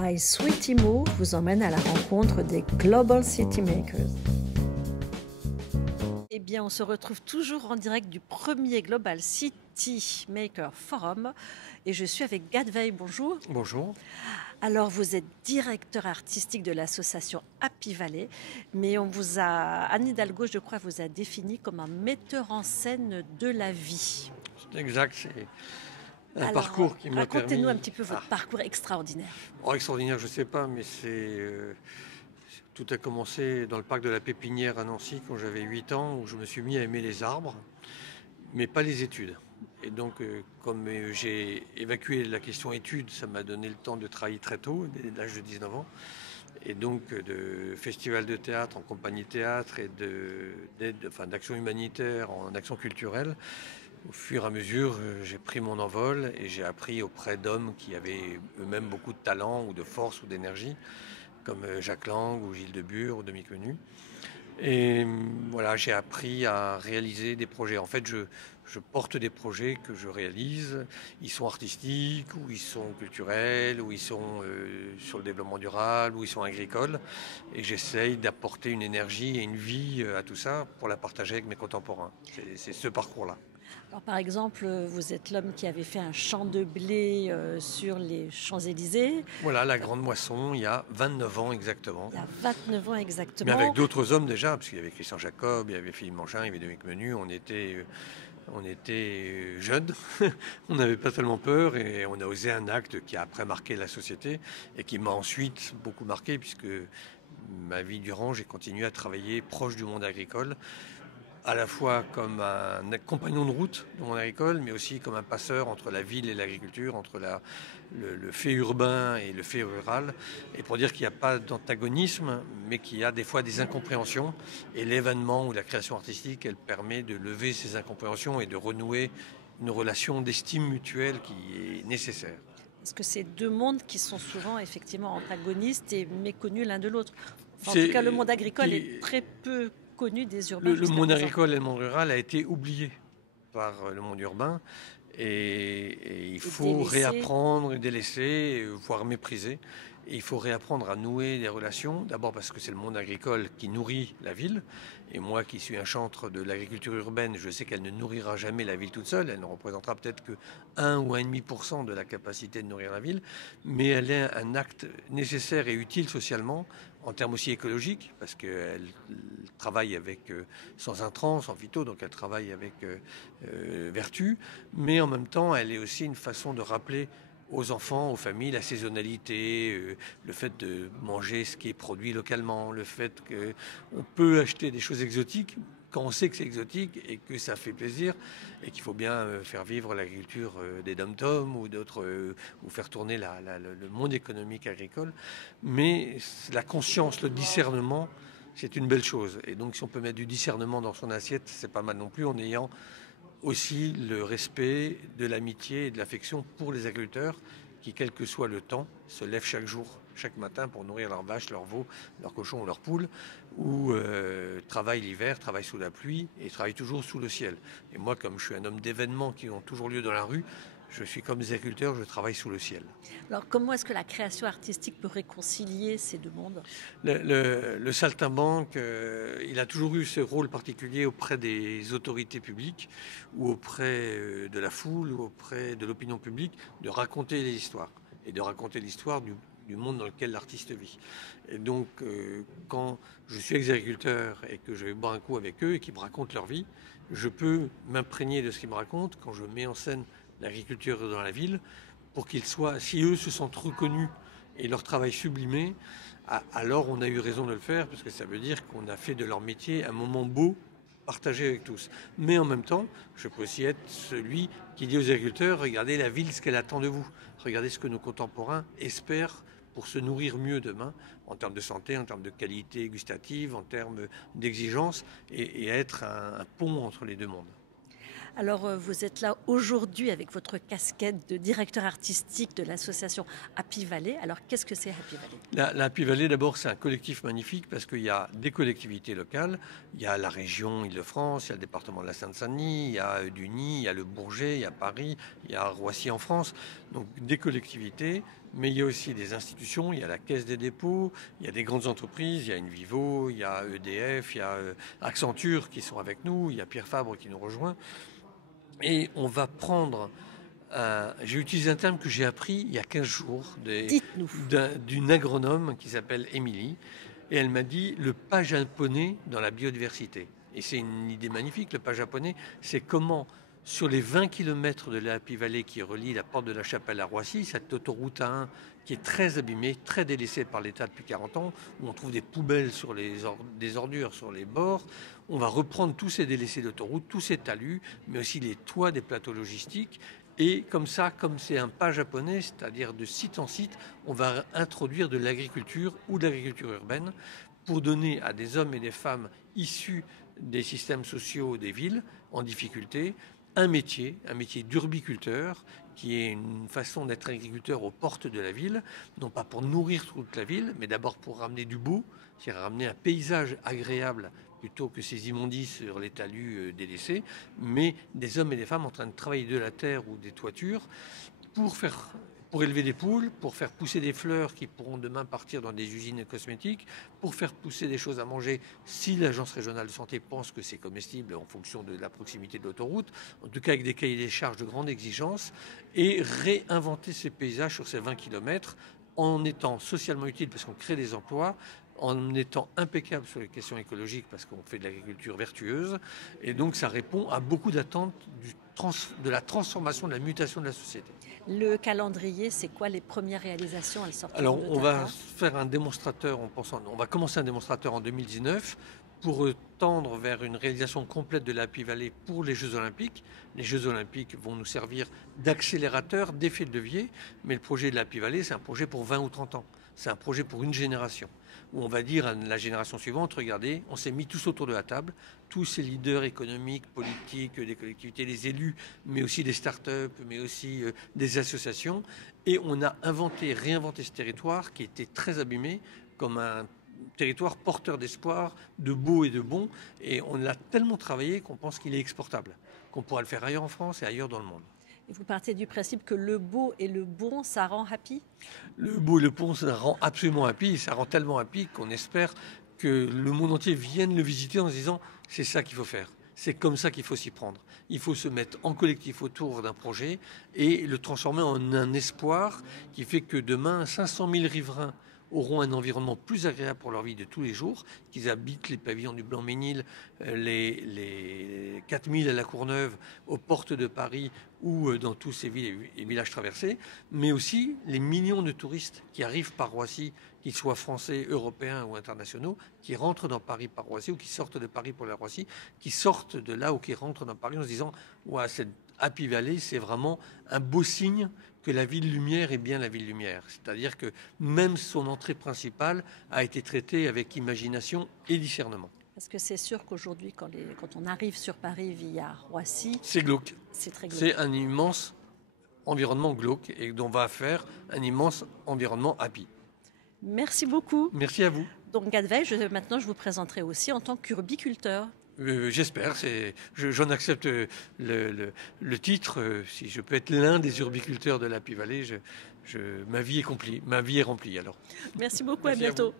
My Sweetie Move vous emmène à la rencontre des Global City Makers. Eh bien, on se retrouve toujours en direct du premier Global City Maker Forum et je suis avec Gad Veil. Bonjour. Bonjour. Alors, vous êtes directeur artistique de l'association Happy Valley, mais Anne Hidalgo, je crois, vous a défini comme un metteur en scène de la vie. C'est exact, c'est un Alors, parcours qui m'a permis... racontez-nous un petit peu votre parcours extraordinaire. Extraordinaire, je ne sais pas, mais tout a commencé dans le parc de la Pépinière à Nancy quand j'avais 8 ans, où je me suis mis à aimer les arbres, mais pas les études. Et donc, comme j'ai évacué la question études, ça m'a donné le temps de travailler très tôt, dès l'âge de 19 ans. Et donc, de festival de théâtre en compagnie théâtre et d'action humanitaire en action culturelle. Au fur et à mesure, j'ai pris mon envol et j'ai appris auprès d'hommes qui avaient eux-mêmes beaucoup de talent ou de force ou d'énergie, comme Jacques Lang ou Gilles Debure ou Dominique Menu. Et voilà, j'ai appris à réaliser des projets. En fait, je porte des projets que je réalise. Ils sont artistiques, ou ils sont culturels, ou ils sont sur le développement durable, ou ils sont agricoles. Et j'essaye d'apporter une énergie et une vie à tout ça pour la partager avec mes contemporains. C'est ce parcours-là. Alors, par exemple, vous êtes l'homme qui avait fait un champ de blé sur les Champs-Élysées. Voilà, la grande moisson, il y a 29 ans exactement. Il y a 29 ans exactement. Mais avec d'autres hommes déjà, parce qu'il y avait Christian Jacob, il y avait Philippe Manchin, il y avait Dominique Menu, on était jeunes, on n'avait pas tellement peur et on a osé un acte qui a après marqué la société et qui m'a ensuite beaucoup marqué puisque ma vie durant, j'ai continué à travailler proche du monde agricole, à la fois comme un compagnon de route dans mon agricole, mais aussi comme un passeur entre la ville et l'agriculture, entre le fait urbain et le fait rural. Et pour dire qu'il n'y a pas d'antagonisme, mais qu'il y a des fois des incompréhensions. Et l'événement ou la création artistique, elle permet de lever ces incompréhensions et de renouer une relation d'estime mutuelle qui est nécessaire. Parce que c'est deux mondes qui sont souvent effectivement antagonistes et méconnus l'un de l'autre. En tout cas, le monde agricole est très peu connu des urbains. Le monde agricole et le monde rural a été oublié par le monde urbain et il faut réapprendre, délaisser, voire mépriser. Et il faut réapprendre à nouer des relations, d'abord parce que c'est le monde agricole qui nourrit la ville. Et moi qui suis un chantre de l'agriculture urbaine, je sais qu'elle ne nourrira jamais la ville toute seule. Elle ne représentera peut-être que 1 ou 1,5% de la capacité de nourrir la ville. Mais elle est un acte nécessaire et utile socialement, en termes aussi écologiques, parce qu'elle travaille sans intrants, sans phyto, donc elle travaille avec vertu. Mais en même temps, elle est aussi une façon de rappeler aux enfants, aux familles, la saisonnalité, le fait de manger ce qui est produit localement, le fait qu'on peut acheter des choses exotiques quand on sait que c'est exotique et que ça fait plaisir et qu'il faut bien faire vivre l'agriculture des dom-toms ou d'autres, ou faire tourner le monde économique agricole. Mais la conscience, le discernement, c'est une belle chose. Et donc si on peut mettre du discernement dans son assiette, c'est pas mal non plus, en ayant aussi le respect de l'amitié et de l'affection pour les agriculteurs qui, quel que soit le temps, se lèvent chaque jour, chaque matin pour nourrir leurs vaches, leurs veaux, leurs cochons ou leurs poules, ou travaillent l'hiver, travaillent sous la pluie et travaillent toujours sous le ciel. Et moi, comme je suis un homme d'événements qui ont toujours lieu dans la rue, je suis comme des agriculteurs, je travaille sous le ciel. Alors comment est-ce que la création artistique peut réconcilier ces deux mondes ? Le saltimbanque, il a toujours eu ce rôle particulier auprès des autorités publiques ou auprès de la foule ou auprès de l'opinion publique de raconter les histoires et de raconter l'histoire du monde dans lequel l'artiste vit. Et donc, quand je suis ex-agriculteur et que je vais boire un coup avec eux et qu'ils me racontent leur vie, je peux m'imprégner de ce qu'ils me racontent quand je mets en scène l'agriculture dans la ville, pour qu'ils soient, si eux se sentent reconnus et leur travail sublimé, alors on a eu raison de le faire, parce que ça veut dire qu'on a fait de leur métier un moment beau, partagé avec tous. Mais en même temps, je peux aussi être celui qui dit aux agriculteurs, regardez la ville, ce qu'elle attend de vous. Regardez ce que nos contemporains espèrent pour se nourrir mieux demain, en termes de santé, en termes de qualité gustative, en termes d'exigence, et être un pont entre les deux mondes. Alors, vous êtes là aujourd'hui avec votre casquette de directeur artistique de l'association Happy Valley. Alors, qu'est-ce que c'est Happy Valley ? La Happy Valley, d'abord, c'est un collectif magnifique parce qu'il y a des collectivités locales. Il y a la région Île-de-France, il y a le département de la Seine-Saint-Denis, il y a Duny, il y a le Bourget, il y a Paris, il y a Roissy en France. Donc, des collectivités Mais il y a aussi des institutions, il y a la Caisse des dépôts, il y a des grandes entreprises, il y a Invivo, il y a EDF, il y a Accenture qui sont avec nous, il y a Pierre Fabre qui nous rejoint. Et on va prendre, j'ai utilisé un terme que j'ai appris il y a 15 jours d'une agronome qui s'appelle Émilie, et elle m'a dit le pas japonais dans la biodiversité. Et c'est une idée magnifique, le pas japonais, c'est comment sur les 20 km de la Happy Valley qui relie la porte de la Chapelle à Roissy, cette autoroute A1 qui est très abîmée, très délaissée par l'État depuis 40 ans, où on trouve des poubelles sur des ordures sur les bords, on va reprendre tous ces délaissés d'autoroute, tous ces talus, mais aussi les toits des plateaux logistiques. Et comme ça, comme c'est un pas japonais, c'est-à-dire de site en site, on va introduire de l'agriculture ou de l'agriculture urbaine pour donner à des hommes et des femmes issus des systèmes sociaux des villes en difficulté un métier d'urbiculteur, qui est une façon d'être agriculteur aux portes de la ville, non pas pour nourrir toute la ville, mais d'abord pour ramener du beau, c'est-à-dire ramener un paysage agréable plutôt que ces immondices sur les talus délaissés, mais des hommes et des femmes en train de travailler de la terre ou des toitures pour élever des poules, pour faire pousser des fleurs qui pourront demain partir dans des usines cosmétiques, pour faire pousser des choses à manger si l'agence régionale de santé pense que c'est comestible en fonction de la proximité de l'autoroute, en tout cas avec des cahiers des charges de grande exigence, et réinventer ces paysages sur ces 20 km en étant socialement utile parce qu'on crée des emplois, en étant impeccable sur les questions écologiques parce qu'on fait de l'agriculture vertueuse. Et donc ça répond à beaucoup d'attentes de la transformation, de la mutation de la société. Le calendrier, c'est quoi les premières réalisations? Elles sortent. Alors on va faire un démonstrateur on va commencer un démonstrateur en 2019 pour tendre vers une réalisation complète de la Happy Valley pour les Jeux Olympiques. Les Jeux Olympiques vont nous servir d'accélérateur, d'effet de levier, mais le projet de la Happy Valley, c'est un projet pour 20 ou 30 ans. C'est un projet pour une génération, où on va dire à la génération suivante, regardez, on s'est mis tous autour de la table, tous ces leaders économiques, politiques, des collectivités, les élus, mais aussi des start-up, mais aussi des associations, et on a réinventé ce territoire qui était très abîmé, comme un territoire porteur d'espoir, de beau et de bon, et on l'a tellement travaillé qu'on pense qu'il est exportable, qu'on pourra le faire ailleurs en France et ailleurs dans le monde. Et vous partez du principe que le beau et le bon, ça rend happy? Le beau et le bon, ça rend absolument happy, ça rend tellement happy qu'on espère que le monde entier vienne le visiter en se disant c'est ça qu'il faut faire. C'est comme ça qu'il faut s'y prendre. Il faut se mettre en collectif autour d'un projet et le transformer en un espoir qui fait que demain, 500 000 riverains auront un environnement plus agréable pour leur vie de tous les jours, qu'ils habitent les pavillons du Blanc-Ménil, les 4000 à la Courneuve, aux portes de Paris ou dans tous ces villes et villages traversés, mais aussi les millions de touristes qui arrivent par Roissy, qu'ils soient français, européens ou internationaux, qui rentrent dans Paris par Roissy ou qui sortent de Paris pour la Roissy, qui sortent de là ou qui rentrent dans Paris en se disant ouais, cette Happy Valley, c'est vraiment un beau signe que la ville lumière est bien la ville lumière. C'est-à-dire que même son entrée principale a été traitée avec imagination et discernement. Parce que c'est sûr qu'aujourd'hui, quand on arrive sur Paris via Roissy, c'est glauque. C'est très glauque. C'est un immense environnement glauque et dont on va faire un immense environnement happy. Merci beaucoup. Merci à vous. Donc Gadveil, maintenant je vous présenterai aussi en tant qu'urbiculteur. J'espère, j'en accepte le titre. Si je peux être l'un des urbiculteurs de la Happy Valley, ma vie est remplie alors. Merci beaucoup, à bientôt.